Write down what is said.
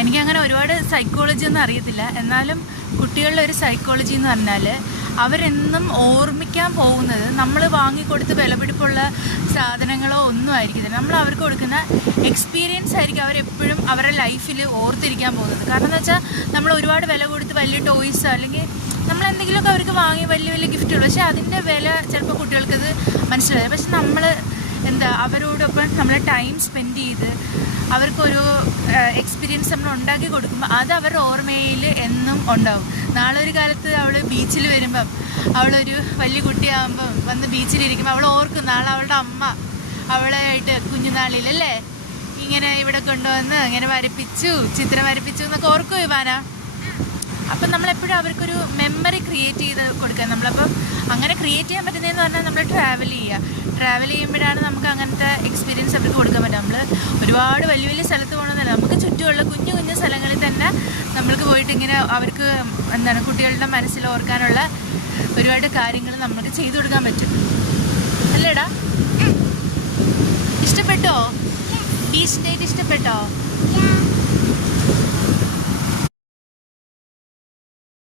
എനിക്കങ്ങനെ ഒരുപാട് സൈക്കോളജി ഒന്നും അറിയത്തില്ല. എന്നാലും കുട്ടികളുടെ ഒരു സൈക്കോളജി എന്ന് പറഞ്ഞാൽ അവരെന്നും ഓർമ്മിക്കാൻ പോകുന്നത് നമ്മൾ വാങ്ങിക്കൊടുത്ത് വിലപിടിപ്പുള്ള സാധനങ്ങളോ ഒന്നും ആയിരിക്കത്തില്ല. നമ്മൾ അവർക്ക് കൊടുക്കുന്ന എക്സ്പീരിയൻസ് ആയിരിക്കും അവരെപ്പോഴും അവരുടെ ലൈഫിൽ ഓർത്തിരിക്കാൻ പോകുന്നത്. കാരണം എന്ന് വെച്ചാൽ നമ്മൾ ഒരുപാട് വില കൊടുത്ത് വലിയ ടോയ്സ് അല്ലെങ്കിൽ നമ്മൾ എന്തെങ്കിലുമൊക്കെ അവർക്ക് വാങ്ങി വലിയ വലിയ ഗിഫ്റ്റുകൾ, പക്ഷേ അതിൻ്റെ വില ചിലപ്പോൾ കുട്ടികൾക്കത് മനസ്സിലായി. പക്ഷെ നമ്മൾ അവരോടൊപ്പം നമ്മൾ ടൈം സ്പെൻഡ് ചെയ്ത് അവർക്കൊരു എക്സ്പീരിയൻസ് നമ്മൾ ഉണ്ടാക്കി കൊടുക്കുമ്പോൾ അത് അവരുടെ ഓർമ്മയിൽ എന്നും ഉണ്ടാവും. നാളെ ഒരു കാലത്ത് അവൾ ബീച്ചിൽ വരുമ്പം, അവളൊരു വലിയ കുട്ടിയാകുമ്പം വന്ന് ബീച്ചിലിരിക്കുമ്പോൾ അവൾ ഓർക്കും നാളെ അവളുടെ അമ്മ അവളായിട്ട് കുഞ്ഞുനാളിലല്ലേ ഇങ്ങനെ ഇവിടെ കൊണ്ടുവന്ന് ഇങ്ങനെ ചിത്രം വരപ്പിച്ചു എന്നൊക്കെ ഓർക്കും ഇവാന. അപ്പം നമ്മളെപ്പോഴും അവർക്കൊരു മെമ്മറി ക്രിയേറ്റ് ചെയ്ത് കൊടുക്കുക. നമ്മളപ്പം അങ്ങനെ ക്രിയേറ്റ് ചെയ്യാൻ പറ്റുന്നതെന്ന് പറഞ്ഞാൽ നമ്മൾ ട്രാവൽ ചെയ്യുമ്പോഴാണ് നമുക്ക് അങ്ങനത്തെ എക്സ്പീരിയൻസ് അവർക്ക് കൊടുക്കാൻ പറ്റുക. നമ്മൾ ഒരുപാട് വലിയ വലിയ സ്ഥലത്ത് പോകണമെന്നല്ല, നമുക്ക് ചുറ്റുമുള്ള കുഞ്ഞു കുഞ്ഞു സ്ഥലങ്ങളിൽ തന്നെ നമ്മൾക്ക് പോയിട്ട് ഇങ്ങനെ അവർക്ക് കുട്ടികളുടെ മനസ്സിൽ ഓർക്കാനുള്ള ഒരുപാട് കാര്യങ്ങൾ നമുക്ക് ചെയ്തു കൊടുക്കാൻ പറ്റും. അല്ലേടാ? ഇഷ്ടപ്പെട്ടോ? ബീച്ച് ഡേറ്റ് ഇഷ്ടപ്പെട്ടോ?